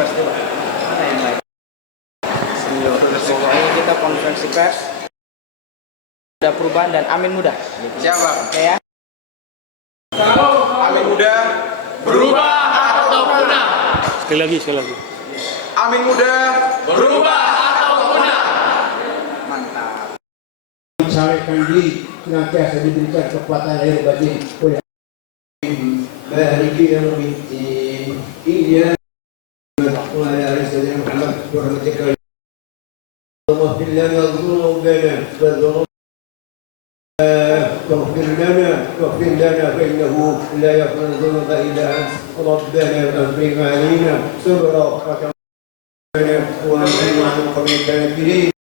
pers dulu. Mana yang lain? Ini kita konferensi pers. Ada Perubahan dan Amin Muda. Siapa? Oke ya. Amin Muda berubah atau punah? Sekali lagi. Amin Muda berubah atau punah? Mantap. Syariatkan diri senantiasa diberikan kekuatan lahir batin oleh Maliki Yaumiddin. Iya. Wa ala sayyidina Muhammad wa rahmatika. Allahumma fil lana dhunubana wa dhunub واغفر لنا فإنه لا يغفر الذنوب إلا أنت ربنا أفرغ علينا صبرا وتوفنا وأنزلنا عن القوم الكافرين.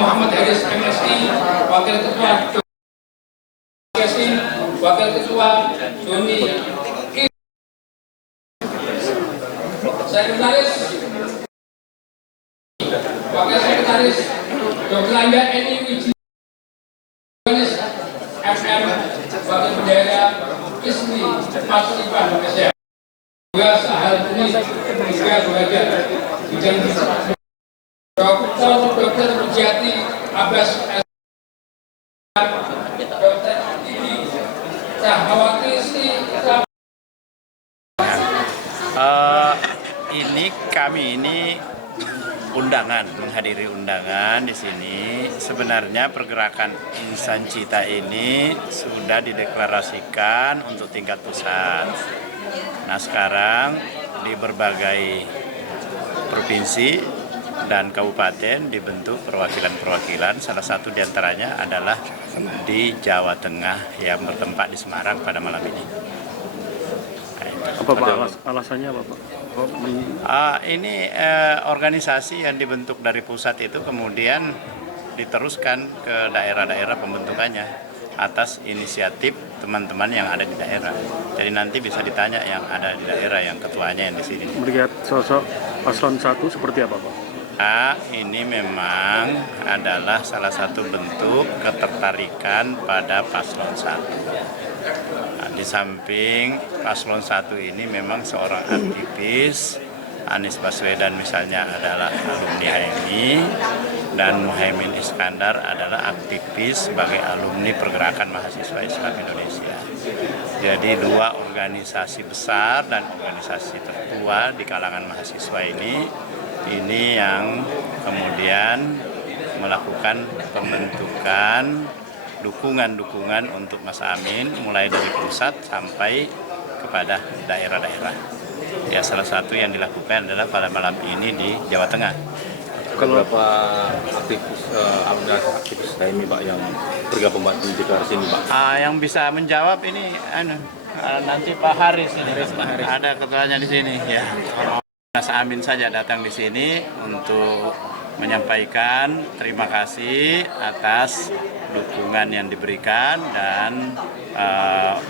Muhammad Haris MSI, Wakil Ketua Wakil Ketua Joni Sekretaris Wakil Sekretaris Dr. Anda Eni Wiji FM Wakil Bendera Ismi Pasipan Indonesia juga sehal ini juga belajar bidang Dr. Mujati Abbas Dr. Didi Cahawati kami ini menghadiri undangan di sini. Sebenarnya pergerakan Insan Cita ini sudah dideklarasikan untuk tingkat pusat. Nah, sekarang di berbagai provinsi dan kabupaten dibentuk perwakilan-perwakilan, salah satu diantaranya adalah di Jawa Tengah yang bertempat di Semarang pada malam ini. Apa Pak alasannya apa Pak? Ini organisasi yang dibentuk dari pusat itu kemudian diteruskan ke daerah-daerah pembentukannya atas inisiatif teman-teman yang ada di daerah. Jadi nanti bisa ditanya yang ada di daerah, yang ketuanya yang di sini. Melihat sosok paslon 1 seperti apa Pak? Ini memang adalah salah satu bentuk ketertarikan pada paslon 1. Di samping paslon 1 ini memang seorang aktivis, Anies Baswedan misalnya adalah alumni HMI, dan Muhaimin Iskandar adalah aktivis sebagai alumni Pergerakan Mahasiswa Islam Indonesia. Jadi dua organisasi besar dan organisasi tertua di kalangan mahasiswa ini yang kemudian melakukan pembentukan dukungan untuk Mas Amin mulai dari pusat sampai kepada daerah-daerah. Ya, salah satu yang dilakukan adalah pada malam ini di Jawa Tengah. Beberapa aktivis HMI Pak yang bergabung di deklarasi ini Pak. Yang bisa menjawab ini nanti Pak Haris ini. Ada ketuanya di sini ya. Mas Amin saja datang di sini untuk menyampaikan terima kasih atas dukungan yang diberikan dan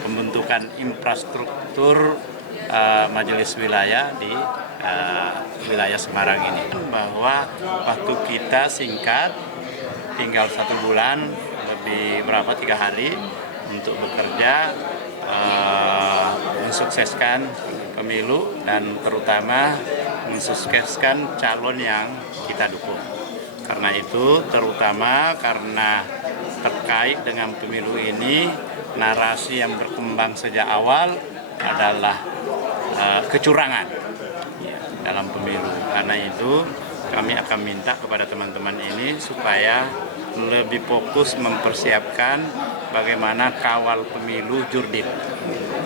pembentukan infrastruktur majelis wilayah di wilayah Semarang ini. Bahwa waktu kita singkat, tinggal 1 bulan, lebih 3 hari untuk bekerja mensukseskan pemilu dan terutama mensukseskan calon yang kita dukung. Karena itu, terutama karena terkait dengan pemilu ini, narasi yang berkembang sejak awal adalah kecurangan dalam pemilu. Karena itu, kami akan minta kepada teman-teman ini supaya lebih fokus mempersiapkan bagaimana kawal pemilu jurdil,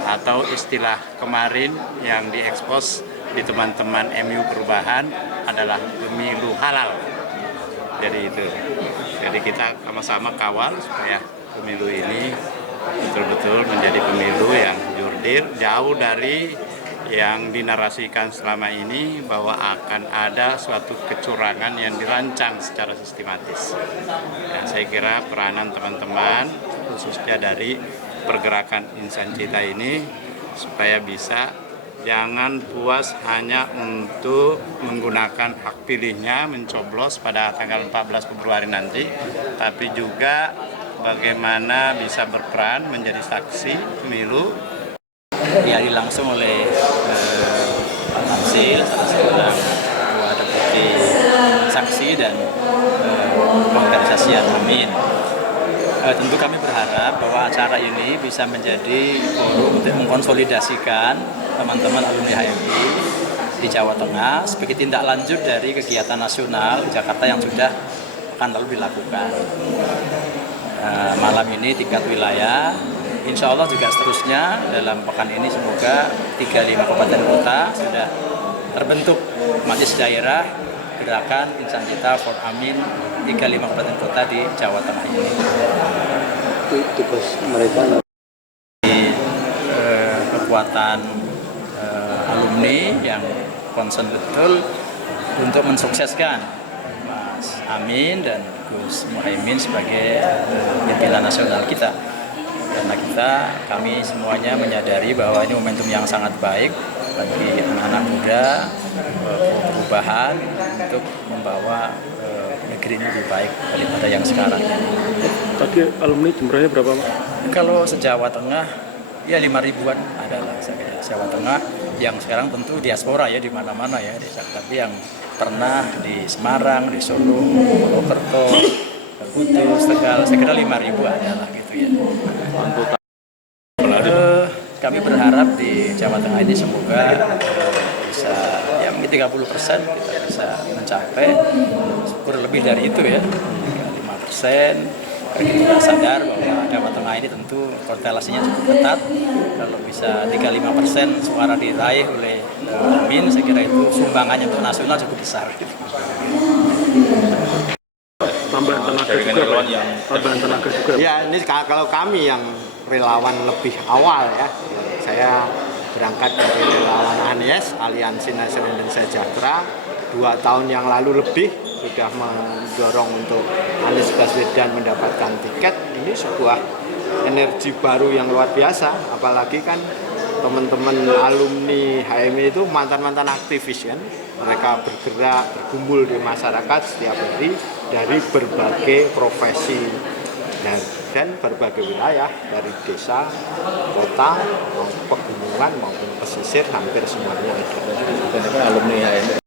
atau istilah kemarin yang diekspos di teman-teman MU Perubahan adalah pemilu halal. Jadi itu. Jadi kita sama-sama kawal supaya pemilu ini betul-betul menjadi pemilu yang jurdil, jauh dari yang dinarasikan selama ini bahwa akan ada suatu kecurangan yang dirancang secara sistematis. Dan saya kira peranan teman-teman, khususnya dari pergerakan Insan Cita ini, supaya bisa jangan puas hanya untuk menggunakan hak pilihnya mencoblos pada tanggal 14 Februari nanti, tapi juga bagaimana bisa berperan menjadi saksi pemilu dihadiri langsung oleh Pak Tamsil, salah seorang ketua deputi saksi dan organisasi Amin. Tentu kami berharap bahwa acara ini bisa menjadi forum untuk mengkonsolidasikan teman-teman alumni HMI di Jawa Tengah sebagai tindak lanjut dari kegiatan nasional di Jakarta yang sudah akan lalu dilakukan. Malam ini tingkat wilayah, insya Allah juga seterusnya dalam pekan ini semoga 35 kabupaten kota sudah terbentuk majelis daerah gerakan Insan Cita for Amin 35 kabupaten kota di Jawa Tengah ini. Tugas mereka Kekuatan alumni yang concern betul untuk mensukseskan Mas Amin dan Gus Muhaimin sebagai pimpinan nasional kita. Karena kami semuanya menyadari bahwa ini momentum yang sangat baik bagi anak-anak muda, perubahan untuk membawa negeri ini lebih baik daripada yang sekarang. Tadi alumni jumlahnya berapa, Pak? Kalau se-Jawa Tengah, ya 5.000-an adalah saya Jawa Tengah, yang sekarang tentu diaspora ya di mana-mana ya, tapi yang pernah di Semarang, di Solo, Purwokerto, Kudus, Tegal, saya kira 5.000 adalah gitu ya. Kami berharap di Jawa Tengah ini semoga bisa ya mungkin 30% kita bisa mencapai, syukur lebih dari itu ya, 5%. Kita juga sadar bahwa Jawa Tengah ini tentu konstelasinya cukup ketat. Kalau bisa 35% suara diraih oleh Amin, saya kira itu sumbangannya untuk nasional cukup besar. Tambahan tenaga juga, Pak. Tambahan tenaga juga. Ya, ini kalau kami yang relawan lebih awal ya, saya berangkat dari relawan ANIES, Aliansi Nasional Indonesia Sejahtera, 2 tahun yang lalu lebih sudah mendorong untuk Anies Baswedan mendapatkan tiket. Ini sebuah energi baru yang luar biasa, apalagi kan teman-teman alumni HMI itu mantan-mantan aktivis kan. Mereka bergerak, berkumpul di masyarakat setiap hari dari berbagai profesi dan berbagai wilayah, dari desa, kota, pegunungan maupun pesisir, hampir semuanya ada. alumni HMI.